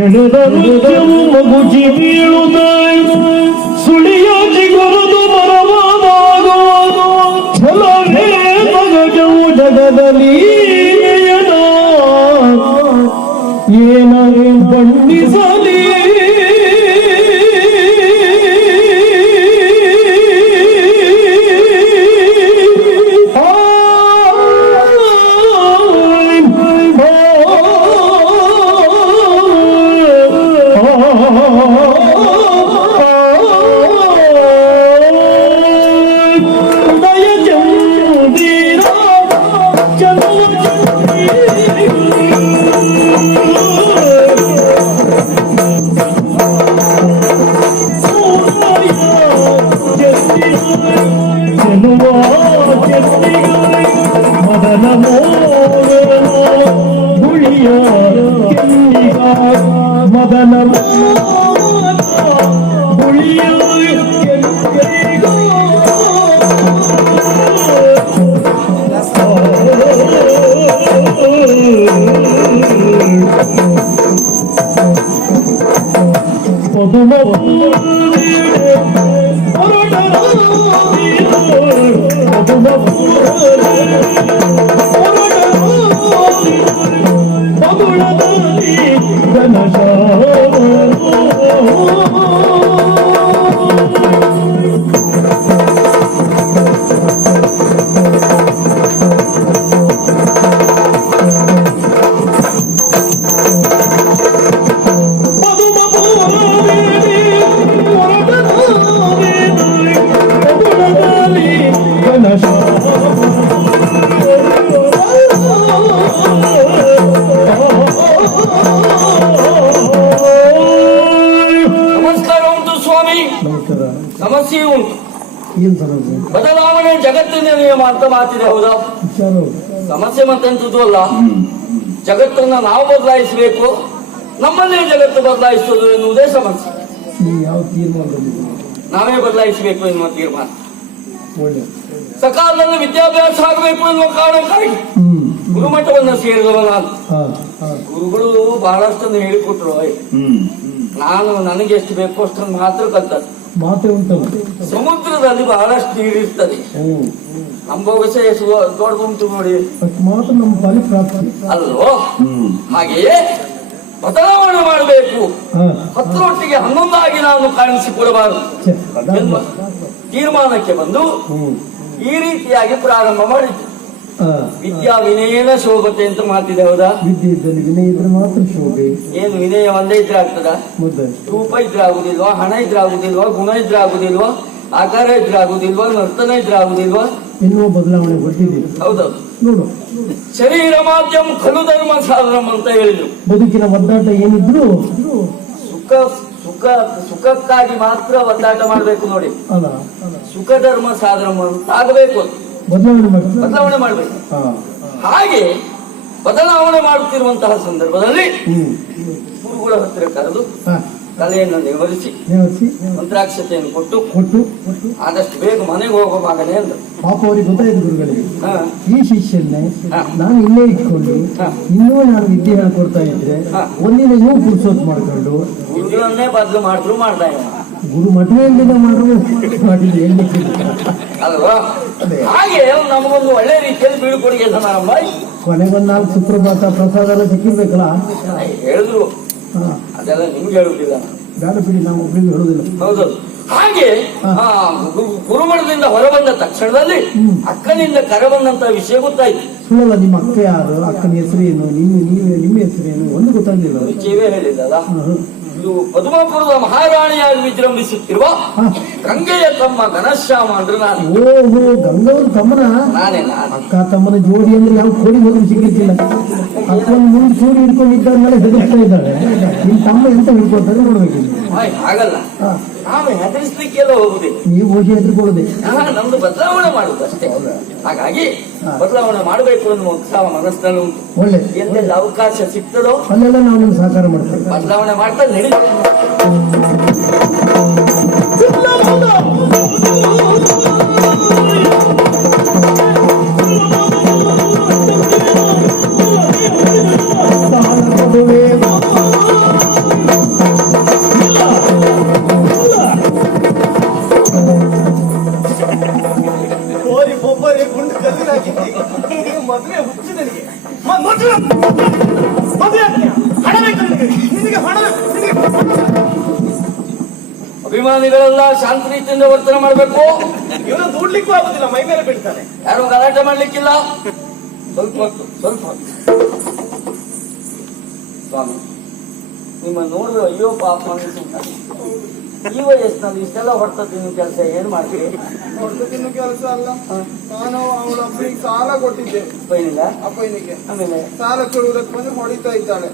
ಬೆಳೆದ ನೃತ್ಯವು ಮಗುಚಿ ಬೀಳುತ್ತ ಸುಳಿಯಾಚಿ ಕೊರದು ಮರವಾದಾಗ ಛಲವೇ ಮಗಜವು ಜಗದಲ್ಲಿ ಏನ ಬಣ್ಣಿಸಲಿ ಮದನ ಸಮಸ್ಯೆ ಉಂಟು. ಬದಲಾವಣೆ ಜಗತ್ತಿನ ನಿಯಮ ಅಂತ ಮಾತಿದೆ, ಹೌದಾ? ಸಮಸ್ಯೆ ಮತ್ತೆಂತದ್ದು ಅಲ್ಲ. ಜಗತ್ತನ್ನ ನಾವು ಬದಲಾಯಿಸಬೇಕು, ನಮ್ಮನ್ನೇ ಜಗತ್ತು ಬದಲಾಯಿಸುವುದು ಎನ್ನುವುದೇ ಸಮಸ್ಯೆ. ನಾವೇ ಬದಲಾಯಿಸಬೇಕು ಎನ್ನುವ ತೀರ್ಮಾನ. ಸಕಾಲದಲ್ಲಿ ವಿದ್ಯಾಭ್ಯಾಸ ಆಗಬೇಕು ಎನ್ನುವ ಕಾರಣಕ್ಕಾಗಿ ಗುರುಮಠವನ್ನು ಸೇರಿದವ ನಾನು. ಗುರುಗಳು ಬಹಳಷ್ಟನ್ನು ಹೇಳಿಕೊಟ್ರು. ನಾನು ನನಗೆ ಎಷ್ಟು ಬೇಕು ಅಷ್ಟನ್ನು ಮಾತ್ರ ಕಲ್ತದ್ದು. ಸಮುದ್ರದಲ್ಲಿ ಬಹಳಷ್ಟು ನೀರಿರ್ತದೆ, ಅಂಬೋಗಸೆ ದೊಡ್ಡದುಂಟು ನೋಡಿ ಅಲ್ವೋ. ಹಾಗೆಯೇ ಬದಲಾವಣೆ ಮಾಡಬೇಕು, ಹತ್ತರೊಟ್ಟಿಗೆ 11 ನಾವು ಕಾಣಿಸಿಕೊಡಬಾರದು ಎನ್ನುವ ತೀರ್ಮಾನಕ್ಕೆ ಬಂದು ಈ ರೀತಿಯಾಗಿ ಪ್ರಾರಂಭ ಮಾಡಿದ್ದು. ವಿದ್ಯಾ ವಿನಯನ ಶೋಭತೆ ಅಂತ ಮಾತಿದೆ, ಹೌದಾ? ವಿದ್ಯೆ ಇದ್ದಲ್ಲಿ ವಿನಯ ಇದ್ರೆ ಮಾತ್ರ ಶೋಭೆ. ಏನು ವಿನಯ ಒಂದೇ ಇದ್ರೆ ಆಗ್ತದ? ರೂಪ ಇದ್ರೆ ಆಗುದಿಲ್ವಾ? ಹಣ ಇದ್ರೆ ಆಗುದಿಲ್ವಾ? ಗುಣ ಇದ್ರೆ ಆಗುದಿಲ್ವಾ? ಆಕಾರ ಇದ್ರೆ ಆಗುದಿಲ್ವಾ? ನರ್ತನ ಇದ್ರೆ ಆಗುದಿಲ್ವಾ? ಎನ್ನುವ ಬದಲಾವಣೆ ಹೊರಟಿದೆ. ಹೌದೌದು. ನೋಡು, ಶರೀರ ಮಾಧ್ಯಮ ಖಲು ಧರ್ಮ ಸಾಧನ ಅಂತ ಹೇಳಿದ್ರು. ಬದುಕಿನ ಒದ್ದಾಟ ಏನಿದ್ರು ಸುಖಕ್ಕಾಗಿ ಮಾತ್ರ ಒದ್ದಾಟ ಮಾಡ್ಬೇಕು ನೋಡಿ. ಸುಖ ಧರ್ಮ ಸಾಧನ ಅಂತ ಆಗಬೇಕು, ಬದಲಾವಣೆ ಮಾಡಬೇಕು. ಹಾಗೆ ಬದಲಾವಣೆ ಮಾಡುತ್ತಿರುವಂತಹ ಸಂದರ್ಭದಲ್ಲಿ ಗುರುಗಳ ಹತ್ತಿರ ಕರೆದು ಕಲೆಯನ್ನು ನಿರ್ವಹಿಸಿ ಮಂತ್ರಾಕ್ಷತೆಯನ್ನು ಕೊಟ್ಟು ಆದಷ್ಟು ಬೇಗ ಮನೆಗೆ ಹೋಗೋ ಮಗನೇ ಅಂದ್ರು. ಪಾಪ ಅವರಿಗೆ ಗೊತ್ತಾಯ್ತು ಗುರುಗಳಿಗೆ, ಈ ಶಿಷ್ಯನ್ನೇ ನಾನು ಇಲ್ಲೇ ಇಟ್ಕೊಂಡು ಇನ್ನೂ ನಾನು ವಿದ್ಯೆ ಹೇಳ್ಕೊಡ್ತಾ ಇದ್ರೆ ಒಂದಿನ ಇವು ಪುರುಷೋತ್ ಮಾಡ್ಕೊಂಡು ಗುರುಗಳನ್ನೇ ಬದಲು ಮಾಡಿದ್ರು ಮಾಡ್ತಾ ಇಲ್ಲ. ಗುರು ಮಠದಿಂದ ಮಾಡಿದ್ರು ಅಲ್ವಾ? ಹಾಗೆ ನಮಗೊಂದು ಒಳ್ಳೆ ರೀತಿಯಲ್ಲಿ ಬೀಳ್ಕೊಡುಗೆ ಸಮಾರಂಭ. ಕೊನೆಗೊಂದು 4 ಸುಪ್ರಭಾತ ಪ್ರಸಾದ ಎಲ್ಲ ಸಿಕ್ಕಿರ್ಬೇಕಲ್ಲ ಹೇಳಿದ್ರು. ಅದೆಲ್ಲ ನಿಮ್ಗೆ ಹೇಳುವುದಿಲ್ಲ, ಬೇಡ ಬಿಡಿ, ನಾವು ಒಬ್ಬರಿಗೆ ಹೇಳುದಿಲ್ಲ. ಹೌದು. ಹಾಗೆ ಗುರುಮಠದಿಂದ ಹೊರಬಂದ ತಕ್ಷಣದಲ್ಲಿ ಅಕ್ಕನಿಂದ ಕರೆ ಬಂದಂತ ವಿಷಯ ಗೊತ್ತಾಯ್ತು. ಸುಳ್ಳಲ್ಲ, ನಿಮ್ಮ ಅಕ್ಕ ಯಾರು, ಅಕ್ಕನ ಹೆಸರೇನು, ನಿಮ್ಮ ಹೆಸರೇನು ಒಂದು ಗೊತ್ತಾಗ್ಲಿಲ್ಲ. ವಿಷಯವೇ ಹೇಳಿದ್ದಲ್ಲ. ಇದು ಪದ್ಮಪುರದ ಮಹಾರಾಣಿಯಾಗಿ ವಿಜೃಂಭಿಸುತ್ತಿರುವ ಗಂಗೆಯ ತಮ್ಮ ಘನಶ್ಯಾಮ ಅಂದ್ರೆ ನಾನು. ಓಹೋ, ಗಂಗವ್ರ ತಮ್ಮನ? ನಾನೇ. ಅಕ್ಕ ತಮ್ಮನ ಜೋಡಿ ಅಂದ್ರೆ ಯಾವ ಕೋಡಿ ಹೋದ್ರು ಸಿಗ್ಲಿಕ್ಕಿಲ್ಲ. ಅಕ್ಕನ ಮುಂದೆ ಜೋಡಿ ಹಿಡ್ಕೊಂಡಿದ್ದಾದ್ಮೇಲೆ ಹೆದರ್ಸ್ತಾ ಇದ್ದಾಳೆ. ನಿಮ್ ತಮ್ಮ ಎಂತ ಹಿಡ್ಕೊಳ್ತಾರೆ ನೋಡ್ಬೇಕು. ಹಾಗಲ್ಲ, ನಾವು ಹೆದರಿಸ್ಲಿಕ್ಕೆಲ್ಲ ಹೋಗುದಿಲ್ಲ, ನೀವು ಹೋಗಿ ಹೆದರ್ಕೊಳ್ಳೋದೆ. ನಮ್ದು ಬದಲಾವಣೆ ಮಾಡುದು ಅಷ್ಟೇ. ಹಾಗಾಗಿ ಬದಲಾವಣೆ ಮಾಡಬೇಕು ಅನ್ನುವ ಉತ್ಸಾಹ ಮನಸ್ಸಿನಲ್ಲಿ ಉಂಟು. ಒಳ್ಳೆ ಎಲ್ಲೆಲ್ಲ ಅವಕಾಶ ಸಿಗ್ತದೋ ಅಲ್ಲೆಲ್ಲ ನಾವು ನಿಮ್ಗೆ ಸಹಕಾರ ಮಾಡ್ತೇವೆ. ಬದಲಾವಣೆ ಮಾಡ್ತಾ ನಡಿ. ಅಭಿಮಾನಿಗಳೆಲ್ಲ ಶಾಂತ ರೀತಿಯಿಂದ ವರ್ತನೆ ಮಾಡಬೇಕು. ಇವನು ದೂಡ್ಲಿಕ್ಕೂ ಆಗುದಿಲ್ಲ, ಮೈ ಮೇಲೆ ಬಿಡ್ತಾನೆ. ಯಾರು ಗಲಾಟೆ ಮಾಡ್ಲಿಕ್ಕಿಲ್ಲ. ಸ್ವಲ್ಪ ಹೊತ್ತು ಸ್ವಾಮಿ, ನಿಮ್ಮ ನೋಡಿದ್ರೆ ಅಯ್ಯೋ ಪಾಪ ಅನಿಸುತ್ತಾರೆ. ಈ ವಯಸ್ಸಿನಲ್ಲಿ ಇಷ್ಟೆಲ್ಲ ಹೊಡ್ತದ್ದು ನಿಮ್ಮ ಕೆಲಸ ಏನ್ ಮಾಡ್ತೀರಿ? ಹೊಡ್ತದಿನ್ನು ಕೆಲಸ ಅಲ್ಲ. ನಾನು ಅವಳ ಅಪ್ಪನಿಗೆ ಸಾಲ ಕೊಟ್ಟಿದ್ದೆ, ಅಪ್ಪನಿಗೆ. ಆಮೇಲೆ ಸಾಲ ಕೊಡುವುದಕ್ಕೆ ಬಂದು ಹೊಡಿತಾ ಇದ್ದಾಳೆ.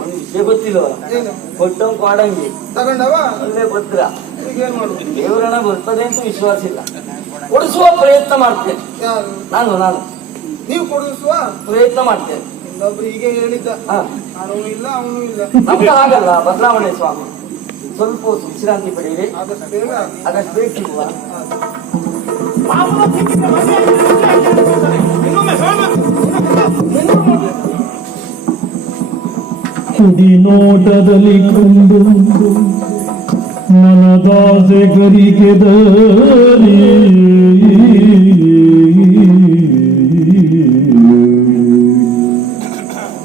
ಒಂದು ವಿಷಯ ಗೊತ್ತಿಲ್ವ? ಏನು? ಕೊಟ್ಟವ್ ಕಾಡಂಗಿ ತಗೊಂಡವ ಅಲ್ಲೇ ಭದ್ರ. ಈಗ ಏನ್ ಮಾಡುದು? ದೇವರನ್ನ ಬರ್ತದೆ ಅಂತ ವಿಶ್ವಾಸ ಇಲ್ಲ. ಕೊಡಿಸುವ ಪ್ರಯತ್ನ ಮಾಡ್ತೇನೆ. ಯಾರು? ನಾನು ನೀವು ಕೊಡಿಸುವ ಪ್ರಯತ್ನ ಮಾಡ್ತೇನೆ. ಇನ್ನೊಬ್ರು ಹೀಗೆ ಹೇಳಿದ್ದ, ಅವನು ಇಲ್ಲ ಅವನು ಇಲ್ಲ. ನಮ್ಗೆ ಹಾಗಲ್ಲ, ಬದಲಾವಣೆ ಸ್ವಾಮಿ. ಸ್ವಲ್ಪ ವಿಶ್ರಾಂತಿ ಪಡೆಯಿರಿ, ಆದಷ್ಟು ಬೇಗ ಅದಷ್ಟು ಬೇಗ ಸಿಗುವ. ಕುಡಿ ನೋಟದಲ್ಲಿ ಕಂಡು ನನದಾಸೆ ಗರಿಗೆದರಿ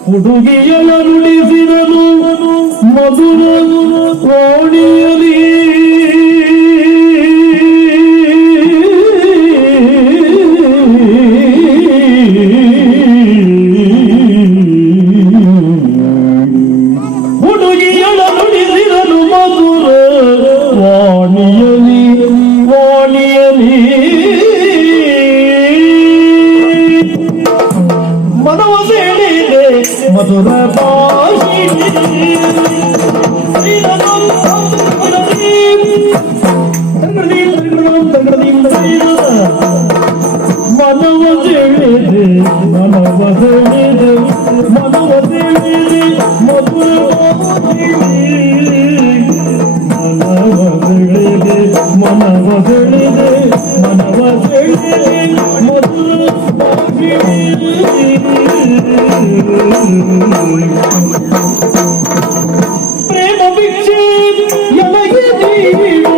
ಹುಡುಗಿಯಲ ನುಡಿಸಿದನು ಮಧುರ ಕೋಣಿಯಲಿ. ಹುಡುಗಿಯಲ ನುಡಿಸಿದನು ಮಧುರ ವಾಣಿಯಲಿ ಮನವ ಸೆಳೆದೆ ಮಧುರ ಪ್ರೇಮ ಭಿಕ್ಷೆ ಎಲಗೆ ನೀಡು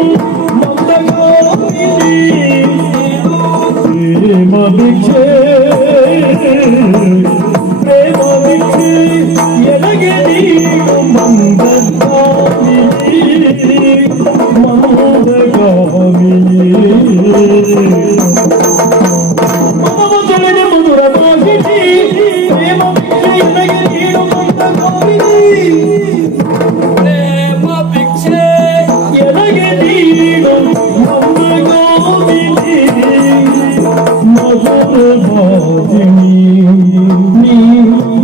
ಪ್ರೇಮ ಭಿಕ್ಷೆ ಎಲಗೆ ನೀಡು ಮಂದಗಾಮಿನಿ ಮಧುರ ಮಾಹಿತಿ. ಪ್ರೇಮ ಭಿಕ್ಷೆ ಎಲಗೆ ನೀಡು ಪ್ರೇಮ ಭಿಕ್ಷೆ ಎಲಗೆ ನೀಡು ಮಂದಗಾಮಿನಿ ಮಧುರ ಭಾಗಿನಿ ನೀ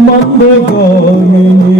ಮಂದಗಾಮಿನಿ.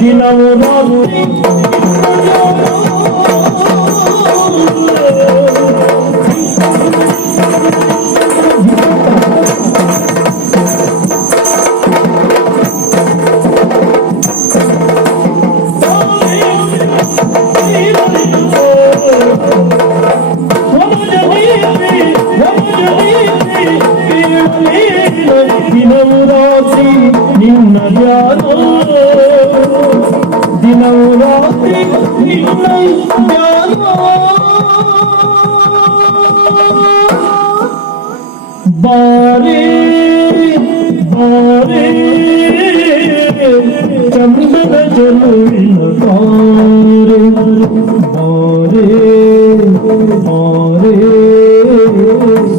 ದಿನವು ರಾತ್ರಿ ದಿನವು ರಾತ್ರಿ ನಿನ್ನ ಧ್ಯಾನ ದಿನವು ರಾತ್ರಿ ನಿನ್ನ ಧ್ಯಾನ ಚೆಲುವಿನ ತಾರೆ ಮಾರೇ ಮಾರೇ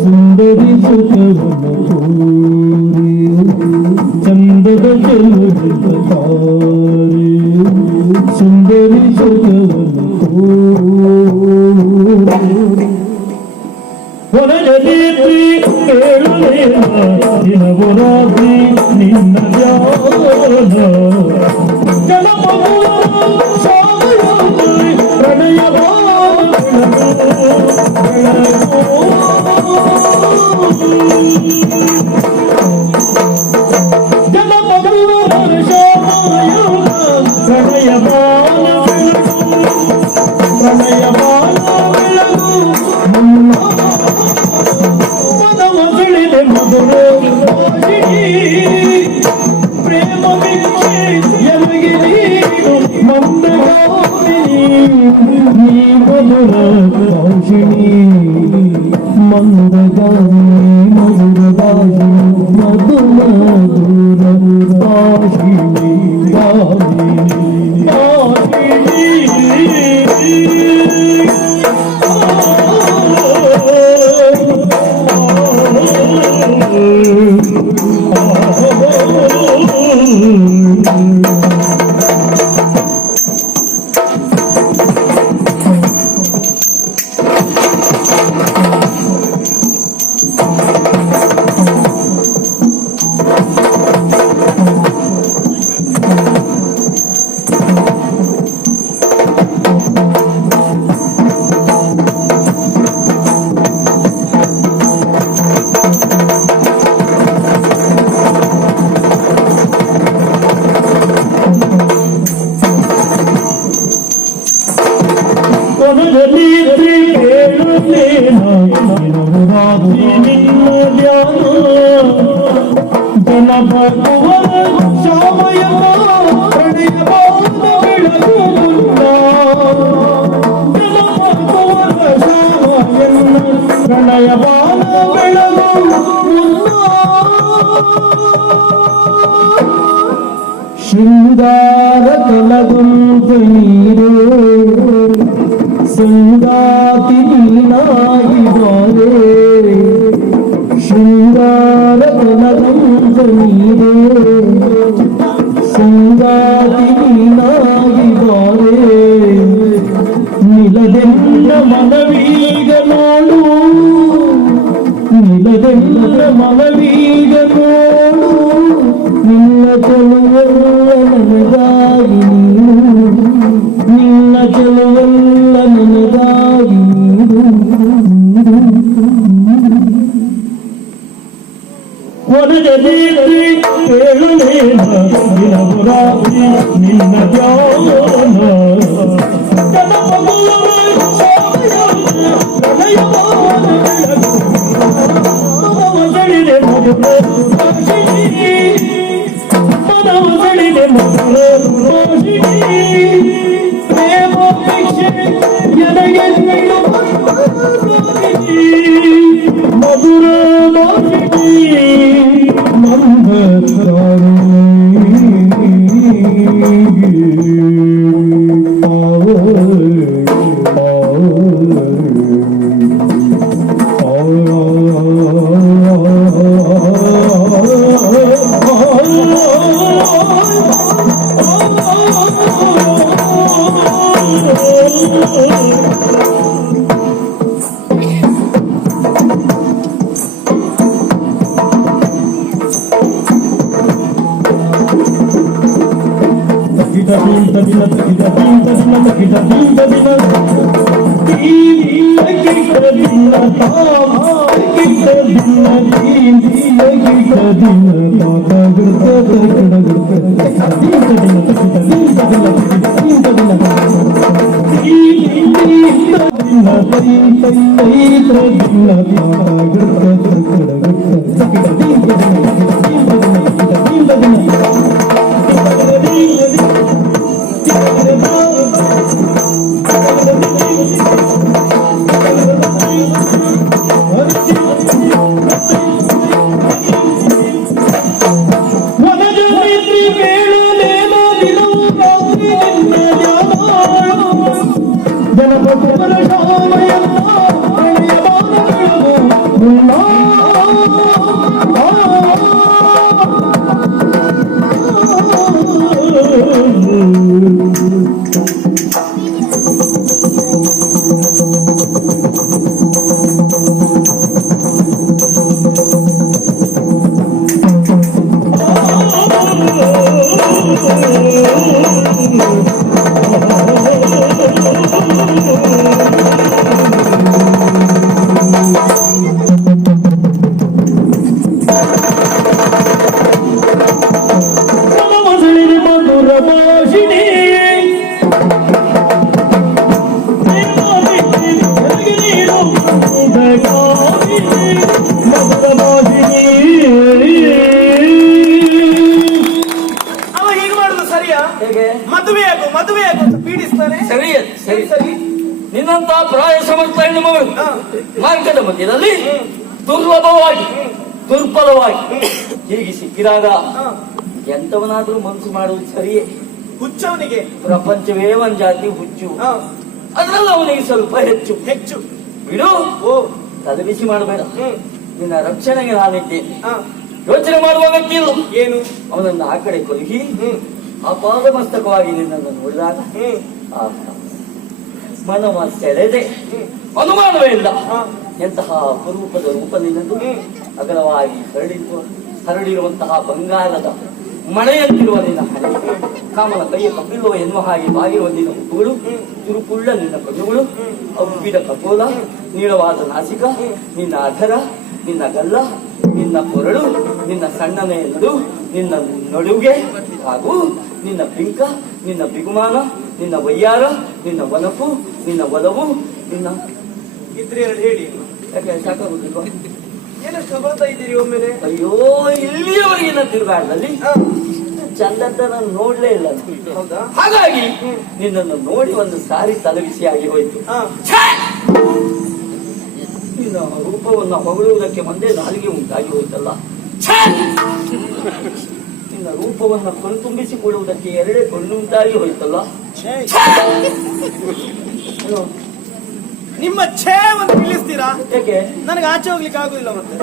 ಸುಂದರಿ ಸುಖವನ ಕೋರಿ ಚಂದದ ಚೆಲುವಿನ ತಾರೆ ಸುಂದರಿ ಸುಖವನ ಕೋರಿ ಹೊರಜನೇತ್ರಿ ಕೇಳಲೇನ ದಿನವು ರಾತ್ರಿ ನಿನ್ನ ಧ್ಯಾನ ಜನಪದ ಸಾಗರದಲ್ಲಿ ಪ್ರಣಯದ ಪ್ರೇಮ ನೀ ಮಧುರ ಭಾಷಿಣಿ ಮಂದಗಾಮಿ ಮಧುರ ಭಾಷಿಣಿ ಮಧು ಮಧುರ ಭಾಷಿಣಿ ಗಾಮಿನಿ ಭಾಷಿಣಿ ಹೊರಜನೇತ್ರಿ ಕೇಳುತ್ತೇನ ದಿನವು ರಾತ್ರಿ ನಿನ್ನ ಧ್ಯಾನ ಜನಪದವರ ಶಾಮಯದ ಪ್ರಣಯವಾದ ಬೆಳಕು ಜನಪದವರ ಶಾಮಯನ್ನ ಪ್ರಣಯವಾದ ಬೆಳಕು ಶೃಂಗಾರ ಕಲಗುಂತ ನೀರು ಸಂಗಾತಿ ನೀನಾಗಿ ಬಾರೆ ಶೃಂಗಾರ ಕಲಗಂತ ನೀರೇ ಸಂಗಾತಿ ನೀನಾಗಿ ಬಾರೆ ನಿಲದೆಲ್ಲ ಮನವೀಗ ನೋಡು ನಿಲದೆಲ್ಲ ಮನವೀಗ ನೋಡು ನಿನ್ನ ಚೆಲುವೆಲ್ಲ ನನಗಾಗಿ ನೀನು ನಿನ್ನ ಚೆಲುವೆಲ್ಲ ನನಗಾಗಿ ಹೊರಜನೇತ್ರಿ ಕೇಳಲೇನ ದಿನವು ರಾತ್ರಿ ನಿನ್ನ ಧ್ಯಾನ ಜನಪದವರ ಶಾಮಯದ ಪ್ರಣಯವಾದ ಬೆಳಕು ಮನವಸಳಿದೆ ಮಧುರ ಭಾಷಿಣಿ ಮನವಸಳಿದೆ ಮಧುರ ಭಾಷಿಣಿ ಪ್ರೇಮ ಭಿಕ್ಷೆ ಎನಗೆ ನೀಡು ಮಧುರ ಭಾಷಿಣಿ ವನಜನೇತ್ರಿ ಬೇಳುಲೇನ ದಿನವು ರಘುವರ ಶಾಮಯನ್ನ ಪ್ರಣಯ ಬಾಣಗಳು ಮನಮಸಳಿರಿ ಮಧುರ ಭಾಷಿಣಿ ಅವ ಹೀಗೆ ಮಾಡುದು ಸರಿಯಾ? ಹೇಗೆ? ಮದುವೆ ಆಗು ಅಂತ ಪೀಡಿಸ್ತಾನೆ. ಸರಿ ಸರಿ ಸರಿ. ನಿನ್ನಂತ ಪ್ರಾಯ ಸಮರ್ಥ ಹೆಣ್ಣು ಮಗಳು ಹಾ. ಮಾರ್ಗದ ಮಧ್ಯದಲ್ಲಿ ದುರ್ಲಭವಾಗಿ ದುರ್ಬಲವಾಗಿ ಹೀಗೆ ಸಿಕ್ಕಿದಾಗ ಹಾ. ಎಂತವನಾದ್ರೂ ಮನಸ್ಸು ಮಾಡುವುದು ಸರಿಯೇ? ಹುಚ್ಚವನಿಗೆ ಪ್ರಪಂಚವೇ ಒಂದ್ ಜಾತಿ ಹುಚ್ಚು, ಹಾ, ಅದ್ರಲ್ಲಿ ಅವನಿಗೆ ಸ್ವಲ್ಪ ಹೆಚ್ಚು. ಹೆಚ್ಚು. ಬಿಡು, ಓ, ತಲೆ ಬಿಸಿ ಮಾಡಬೇಡ. ನಿನ್ನ ರಕ್ಷಣೆಗೆ ನಾನಿದ್ದೇನೆ. ಹಾ. ಯೋಚನೆ ಮಾಡುವ ಅಗತ್ಯ ಇಲ್ಲ. ಏನು? ಅವನನ್ನು ಆ ಕಡೆ ಕೊಲಗಿ ಅಪಾದ ಮಸ್ತಕವಾಗಿ ನಿನ್ನನ್ನು ನೋಡಿದಾಗ ಮನವ ಸೆಳೆದೆ, ಅನುಮಾನವೇ ಇಲ್ಲ. ಹಾ. ಎಂತಹ ಅಪರೂಪದ ರೂಪ ನಿನ್ನದು. ಅಗಲವಾಗಿ ಹರಡಿರುವಂತಹ ಬಂಗಾರದ ಮಳೆಯಂತಿರುವ ನಿನ್ನ ಹಣೆ, ಕಾಮನ ಕೈಯ ಕಪಿಲುವ ಎನ್ನುವ ಹಾಗೆ ಬಾಗಿರುವ ನಿನ್ನ ಹುಬ್ಬುಗಳು, ಚುರುಕುಳ್ಳ ನಿನ್ನ ಕಣ್ಣುಗಳು, ಉಬ್ಬಿದ ಕಪೋಲ, ನೀಳವಾದ ನಾಸಿಕ, ನಿನ್ನ ಅಧರ, ನಿನ್ನ ಗಲ್ಲ, ನಿನ್ನ ಕೊರಳು, ನಿನ್ನ ಸಣ್ಣನೆಯ ನಡು, ನಿನ್ನ ನಡುಗೆ ಹಾಗೂ ನಿನ್ನ ಪಿಂಕ, ನಿನ್ನ ಬಿಗುಮಾನ, ನಿನ್ನ ವಯ್ಯಾರ, ನಿನ್ನ ವನಪು, ನಿನ್ನ ಒಲವು, ನಿನ್ನ ಇದ್ರೆ ಎರಡು ಹೇಳಿ. ಯಾಕೆ ಸಾಕಾಗುದಿಲ್ವಾ? ಏನಷ್ಟು ಹೊಗಳ್ತಾ ಇದ್ದೀರಿ ಒಮ್ಮೆಲೆ? ಅಯ್ಯೋ, ಇಲ್ಲಿಯವರೆಗಿನ ತಿರುಗಾಟದಲ್ಲಿ ಹಾ. ಚಂದದ್ದ ನಾನು ನೋಡ್ಲೇ ಇಲ್ಲ. ಹೌದಾ? ಹಾಗಾಗಿ ನಿನ್ನನ್ನು ನೋಡಿ ಒಂದು ಸಾರಿ ತಲೆಬಿಸಿಯಾಗಿ ಹೋಯ್ತು. ಹಾ. ನಿನ್ನ ರೂಪವನ್ನು ಹೊಗಳುವುದಕ್ಕೆ ಒಂದೇ ನಾಲಿಗೆ ಉಂಟಾಗಿ ಹೋಯ್ತಲ್ಲ. ನಿನ್ನ ರೂಪವನ್ನು ಕಣ್ತುಂಬಿಸಿಕೊಳ್ಳುವುದಕ್ಕೆ ಎರಡೇ ಕಣ್ಣು ಉಂಟಾಗಿ ಹೋಯ್ತಲ್ಲ. ಏನು? ನಿಮ್ಮ ಛೇ ಒಂದು ನಿಲ್ಲಿಸ್ತೀರಾ? ಯಾಕೆ? ನನಗೆ ಆಚೆ ಹೋಗ್ಲಿಕ್ಕೆ ಆಗುದಿಲ್ಲ ಮತ್ತೆ.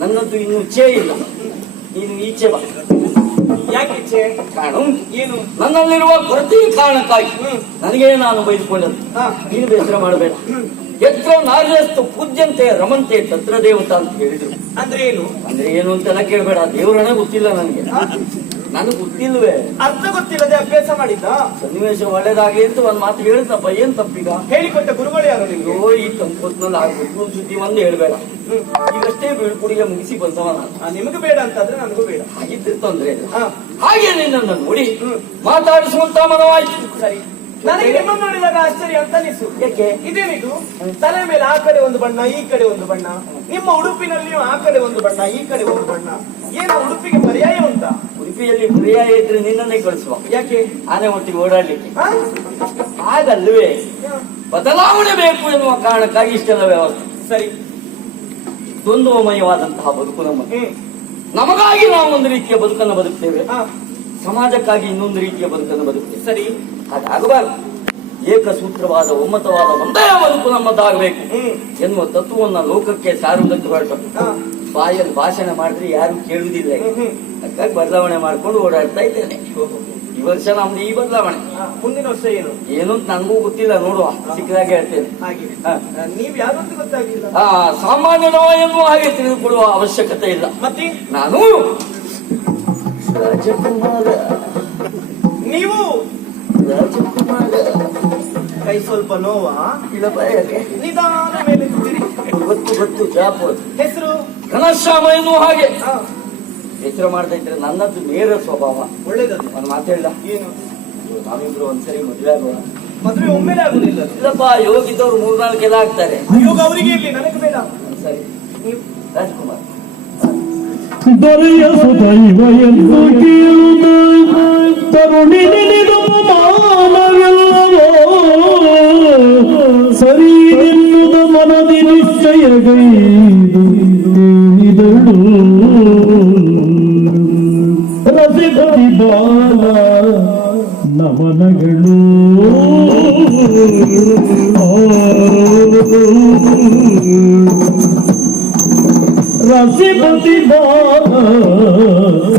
ನನ್ನದು ಇನ್ನು ಛೇ ಇಲ್ಲ, ನೀನು ಈಚೆ ಬಾ. ಯಾಕೆ ಛೇ? ಕಾರಣ ಏನು? ನನ್ನಲ್ಲಿರುವ ಕೊರತೆ ಕಾರಣಕ್ಕಾಗಿ ನನಗೆ ನಾನು ಬೈದುಕೊಂಡದ್ದು. ಹಾ. ನೀನು ಬೇಸರ ಮಾಡಬೇಡ. ಎತ್ರ ನಾರ್ಯಸ್ತು ಪೂಜ್ಯಂತೆ ರಮಂತೆ ತತ್ರ ದೇವತಾ ಅಂತ ಹೇಳಿದ್ರು. ಅಂದ್ರೆ ಏನು? ಅಂದ್ರೆ ಏನು ಅಂತೆಲ್ಲ ಕೇಳಬೇಡ, ದೇವರನೇ ಗೊತ್ತಿಲ್ಲ ನನಗೆ. ನನಗೆ ಗೊತ್ತಿಲ್ವೇ? ಅರ್ಥ ಗೊತ್ತಿಲ್ಲದೆ ಅಭ್ಯಾಸ ಮಾಡಿದ್ದ? ಸನ್ನಿವೇಶ ಒಳ್ಳೇದಾಗ್ಲಿ ಅಂತ ಒಂದ್ ಮಾತು ಹೇಳಿದ್ನಪ್ಪ, ಏನ್ ತಪ್ಪೀಗ? ಹೇಳಿಕೊಟ್ಟ ಗುರುಗಳು ಯಾರು ನಿಮ್ಗೆ? ಅಯ್ಯೋ, ಈ ತಂಪೊತ್ನಲ್ಲಿ ಆಗ್ಬೇಕು ಸುದ್ದಿ ಒಂದು ಹೇಳ್ಬೇಡ. ಈಗಷ್ಟೇ ಬೀಳ್ಕೊಡಿಗೆ ಮುಗಿಸಿ ಬಂದವ ನಾನು. ನಿಮಗೂ ಬೇಡ ಅಂತಾದ್ರೆ ನನಗೂ ಬೇಡ. ಹಾಗಿದ್ರೆ ತೊಂದ್ರೆ ಇಲ್ಲ. ಹಾ. ಹಾಗೆ ನಿನ್ನನ್ನು ನೋಡಿ ಮಾತಾಡಿಸುವಂತ ಮನವಾಯ್ತು. ಸರಿ. ನನಗೆ ನಿಮ್ಮನ್ನು ನೋಡಿದಾಗ ಆಶ್ಚರ್ಯ ಅಂತ ಅನಿಸು. ಯಾಕೆ? ಇದೇನಿದು? ತಲೆ ಮೇಲೆ ಆ ಕಡೆ ಒಂದು ಬಣ್ಣ, ಈ ಕಡೆ ಒಂದು ಬಣ್ಣ. ನಿಮ್ಮ ಉಡುಪಿನಲ್ಲಿಯೂ ಆ ಕಡೆ ಒಂದು ಬಣ್ಣ, ಈ ಕಡೆ ಒಂದು ಬಣ್ಣ. ಏನು ಉಡುಪಿಗೆ ಪರ್ಯಾಯ ಉಂಟಾ? ಉಡುಪಿಯಲ್ಲಿ ಪರ್ಯಾಯ ಇದ್ರೆ ನಿನ್ನನ್ನೇ ಕಳಿಸುವ. ಯಾಕೆ? ಆನೆ ಒಟ್ಟಿಗೆ ಓಡಾಡ್ಲಿಕ್ಕೆ. ಹಾ? ಹಾಗಲ್ವೇ, ಬದಲಾವಣೆ ಬೇಕು ಎನ್ನುವ ಕಾರಣಕ್ಕಾಗಿ ಇಷ್ಟೆಲ್ಲ ವ್ಯವಸ್ಥೆ. ಸರಿ. ದ್ವಂದ್ವಮಯವಾದಂತಹ ಬದುಕು ನಮ್ಮದು. ನಮಗಾಗಿ ನಾವು ಒಂದು ರೀತಿಯ ಬದುಕನ್ನು ಬದುಕ್ತೇವೆ, ಹಾ. ಸಮಾಜಕ್ಕಾಗಿ ಇನ್ನೊಂದು ರೀತಿಯ ಬದುಕನ್ನು ಬದುಕ್ತೇವೆ. ಸರಿ. ಹಾಗಾಗಬಾರದು. ಏಕಸೂತ್ರವಾದ ಒಮ್ಮತವಾದ ಒಂದೇ ಬದುಕು ನಮ್ಮದಾಗಬೇಕು ಎನ್ನುವ ತತ್ವವನ್ನು ಲೋಕಕ್ಕೆ ಸಾರುವುದಕ್ಕೆ ಹೊರಟು. ಹಾ. ಬಾಯಲ್ಲಿ ಭಾಷಣ ಮಾಡಿದ್ರೆ ಯಾರು ಕೇಳುವುದಿಲ್ಲ. ಅದಕ್ಕಾಗಿ ಬದಲಾವಣೆ ಮಾಡ್ಕೊಂಡು ಓಡಾಡ್ತಾ ಇದ್ದೇನೆ. ಈ ವರ್ಷ ನಮ್ದು ಈ ಬದಲಾವಣೆ. ಮುಂದಿನ ವರ್ಷ ಏನು ಏನು ಅಂತ ನನಗೂ ಗೊತ್ತಿಲ್ಲ, ನೋಡುವ, ಸಿಕ್ಕಿದಾಗೆ ಹೇಳ್ತೇನೆ. ಹಾಗೆ ಹಾ. ನೀವ್ ಯಾರು ಅಂತ ಗೊತ್ತಾಗಿಲ್ಲ. ಸಾಮಾನ್ಯನವ ಎನ್ನುವ ಹಾಗೆ ತಿಳಿದುಕೊಳ್ಳುವ ಅವಶ್ಯಕತೆ ಇಲ್ಲ. ಮತ್ತೆ ನಾನು ರಾಜಕುಮಾರ. ನೀವು ರಾಜಕುಮಾರ. ಕೈ ಸ್ವಲ್ಪ ನೋವಾ? ಇಲ್ಲ ಯಾಕೆ? ನಿಧಾನ ಮೇಲೆ ಕೂತಿರಿ. ಗೊತ್ತು ಜಾಪು. ಹೆಸರು ಘನಶ್ಯಾಮ ಎನ್ನುವ ಹಾಗೆ. ಹಾ. ಎಚ್ಚರ ಮಾಡ್ತಾ ಇದ್ರೆ ನನ್ನದು ನೇರ ಸ್ವಭಾವ. ಒಳ್ಳೇದದು. ಒಂದು ಮಾತೇಳ, ಏನು? ನಾವಿಬ್ರು ಒಂದ್ಸರಿ ಮದುವೆ ಆಗುವ. ಮದುವೆ ಒಮ್ಮೆಲೆ ಆಗುದಿಲ್ಲ. ಇಲ್ಲಪ್ಪ, ಯೋಗಿದ್ದವ್ರು 3-4 ಆಗ್ತಾರೆ. ಯೋಗ ಅವರಿಗೆ ಇರ್ಲಿ, ನನಗೆ ಬೇಡ. ಸರಿ, ನೀವು ರಾಜ್ಕುಮಾರ್. ದೊರೆಯ ಸುದೈವ ಎಂದು ಕೇಳಿದ ತರುಣಿ ನೆನೆದು ಮಾನವೆಲ್ಲವೋ ಸರಿ ಎನ್ನುವ ಮನದಿ ನಿಶ್ಚಯಗೈದು ಹೇಳಿದಳು ರಸಿಕತಿ ಬಾಲ ನಮನಗಳು. ರಸಿಪತಿ ಬಾಲ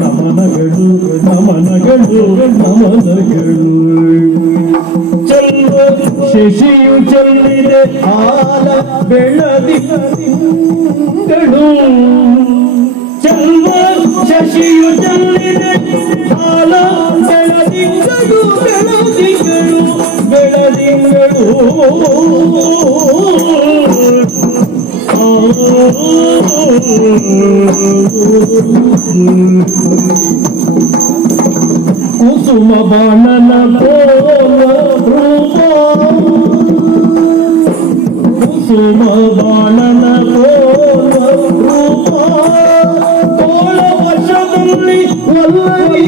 ನಮನಗಳು ನಮನಗಳು ನಮನಗಳು ಚಲ್ವ ಶಶಿಯು ಚೆಲ್ಲಿದೆ ಹಾಲ ಬೆಳದಿಂಗಳು ಚಲ್ವ ಶಶಿಯು ಚೆಲ್ಲಿದೆ ಹಾಲ ಬೆಳದಿಂಗಳು ಬೆಳದಿಂಗಳು ಬೆಳದಿಂಗಳು ಕುಸುಮ ಬಾಣನ ರೂಪ ಕುಸುಮ ಬಾಣನ ರೂಪ ತೋಳ ವರ್ಷದಲ್ಲಿ ವಲ್ಲರಿ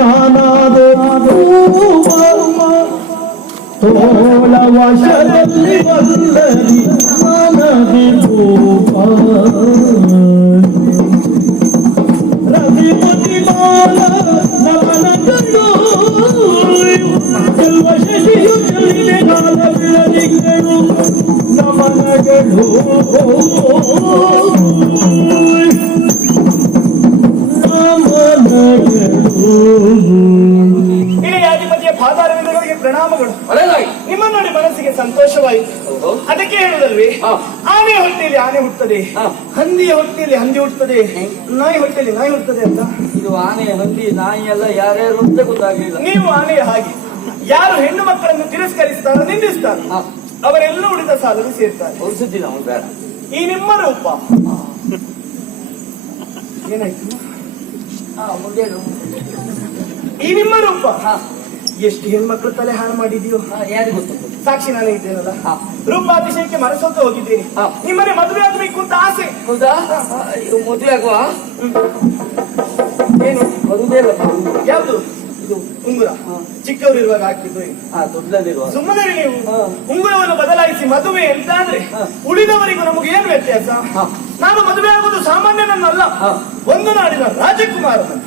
ನಾನಾದ ರೂಪ ತೋಳ ವಶದಲ್ಲಿ ವಲ್ಲರಿ ನಾನದಿ ರೂಪ ರವಿಪತಿ ಬಾಲ ನಮನಗಳು ಚೆಲ್ವ ಶಶಿಯು ಚೆಲ್ಲಿದೆ ಹಾಲ ಬೆಳದಿಂಗಳು ನಮನಗಳು ಇಳಿಯಾಧಿಪತಿಯ ಪಾದಾರವಿಂದಗಳಿಗೆ ಪ್ರಣಾಮಗಳು. ಒಳ್ಳೆದಾಗಿ. ನಿಮ್ಮನ್ನು ನೋಡಿ ಮನಸ್ಸಿಗೆ ಸಂತೋಷವಾಯಿತು. ಹೌದು. ಅದಕ್ಕೆ ಹೇಳುದಲ್ವಿ, ಹಾ. ಆನೆ ಹೊಟ್ಟೆಯಲ್ಲಿ ಆನೆ ಹುಟ್ಟುತ್ತದೆ, ಹಾ. ಹಂದಿಯ ಹೊಟ್ಟೆಯಲ್ಲಿ ಹಂದಿ ಹುಟ್ಟುತ್ತದೆ, ನಾಯಿ ಹೊಟ್ಟೆಯಲ್ಲಿ ನಾಯಿ ಹುಟ್ಟುತ್ತದೆ ಅಂತ. ಇದು ಆನೆ ಹಂದಿ ನಾಯಿ ಎಲ್ಲ ಯಾರ್ಯಾರು ಅಂತ ಗೊತ್ತಾಗ್ಲಿಲ್ಲ. ನೀವು ಆನೆಯ ಹಾಗೆ ಯಾರು ಹೆಣ್ಣು ಮಕ್ಕಳನ್ನು ತಿರಸ್ಕರಿಸ್ತಾರೋ ನಿಂದಿಸ್ತಾರೋ ಹಾ. ಅವರೆಲ್ಲ ಉಳಿದ ಸಾಲಲ್ಲಿ ಸೇರ್ತಾರೆ. ಔಷಧಿ ನಾವು ಬೇಡ. ಈ ನಿಮ್ಮ ರೂಪ ಏನಾಯ್ತು? ಮುಂದೆ ಈ ನಿಮ್ಮ ರೂಪ ಹಾ. ಎಷ್ಟು ಹೆಣ್ಮಕ್ಳು ತಲೆ ಹಾಳು ಮಾಡಿದ್ಯೋ. ಯಾರಿಗೆ ಗೊತ್ತು? ಸಾಕ್ಷಿ ನಾನೇ ಇದ್ದೇನಲ್ಲ. ಹಾ. ರೂಪಾತಿಶಯಕ್ಕೆ ಮನಸೊತ್ತು ಹೋಗಿದ್ದೇನೆ. ಹಾ. ನಿಮ್ಮನೆ ಮದುವೆ ಆಗ್ಬೇಕು ಅಂತ ಆಸೆ. ಹೌದಾ? ಮದುವೆ ಆಗುವ ಏನು ಮದುವೆ ಇಲ್ಲ. ಯಾವ್ದು ಇದು? ಉಂಗುರ ಚಿಕ್ಕವರು ಇರುವಾಗ ಹಾಕಿದ್ದು. ದೊಡ್ಡದಿರುವ ಸುಮ್ಮನೆ ನೀವು ಹಾ. ಉಂಗುರವನ್ನು ಬದಲಾಯಿಸಿ ಮದುವೆ ಅಂತ ಅಂದ್ರೆ ಹಾ. ಉಳಿದವರಿಗೂ ನಮಗೆ ಏನು ವ್ಯತ್ಯಾಸ? ಹಾ. ನಾನು ಮದುವೆ ಆಗುವುದು ಸಾಮಾನ್ಯನನ್ನಲ್ಲ, ಹಾ. ಒಂದು ನಾಡಿನ ರಾಜಕುಮಾರನನ್ನು.